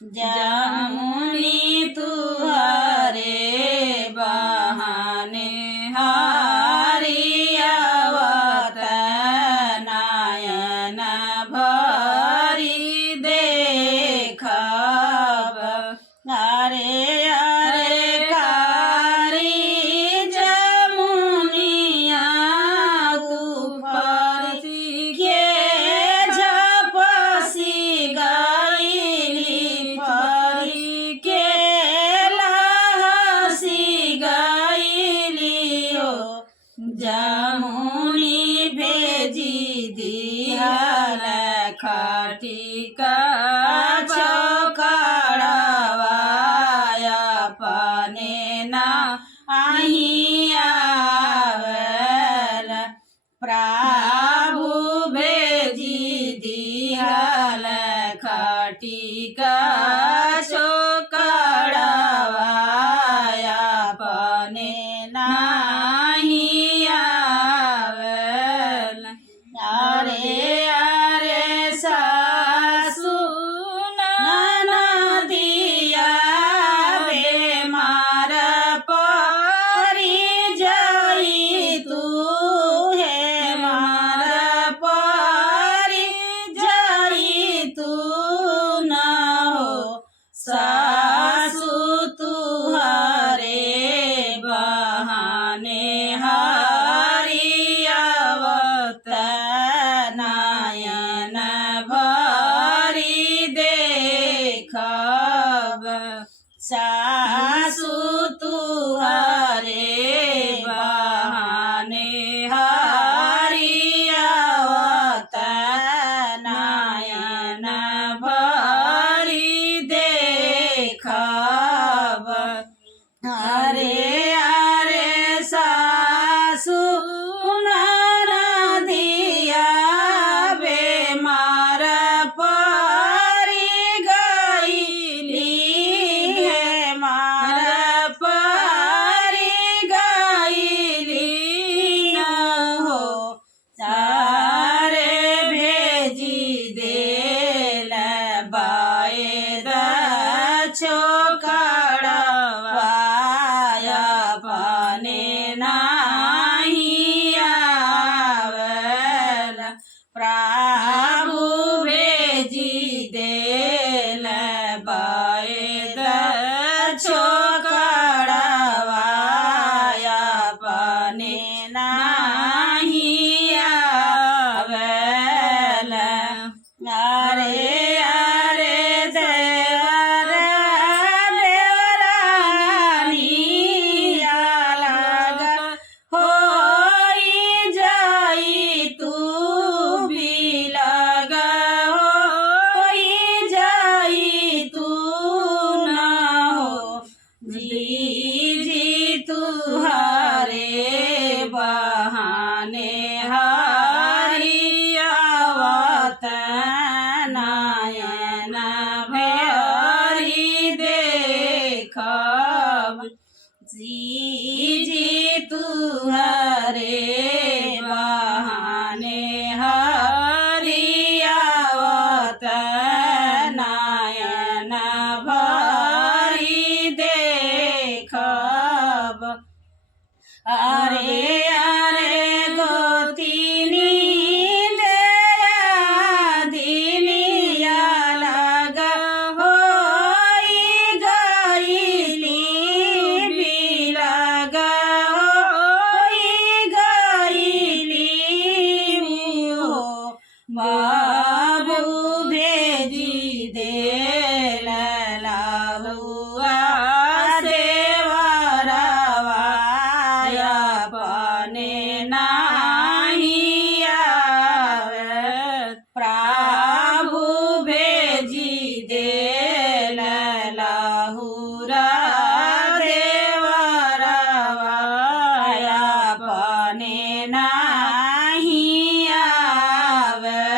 जामुनी तुहरे बहाने हरियावत नयन भरी देखब हरे हरे कारी जमुनिया तू फरसी के झपसी गईली फरी के लहसी गईली हो जमुनी भेजी दिहल खटिका चौकड़वाया अपने ना आही आवेल प्रभु भेजी दिहल खटिका चौकड़वाया अपने नाही आवेल अरे अरे सासु ननदिया बेमार परी जाई तू हे मार परी जाई तू न हो सासु तुहरे बहाने हरियावत नयन भरी देखब सासु तुहरे बहाने हरियावत नयन भरी देखब हरे हरे सासु ननदिया बेमार परी गईली हे मार परी गईली न हो सारे भेजी देल बाएद चौकड़वाया अपने नाही आवेल प्रभु भेजी देल बाएद चौकड़वाया अपने नाही आवेल अरे अरे देवरानिया लग होई जाई तू बिलग होई जाई तू न हो जी जी तुहरे बहाने हरियावत नयन भरी देखब जी जी तुहरे बहाने हरियावत नयन भरी देखब अरे अरे गोतिनी दिनिया लग होई गईली बिलग होई गईली हो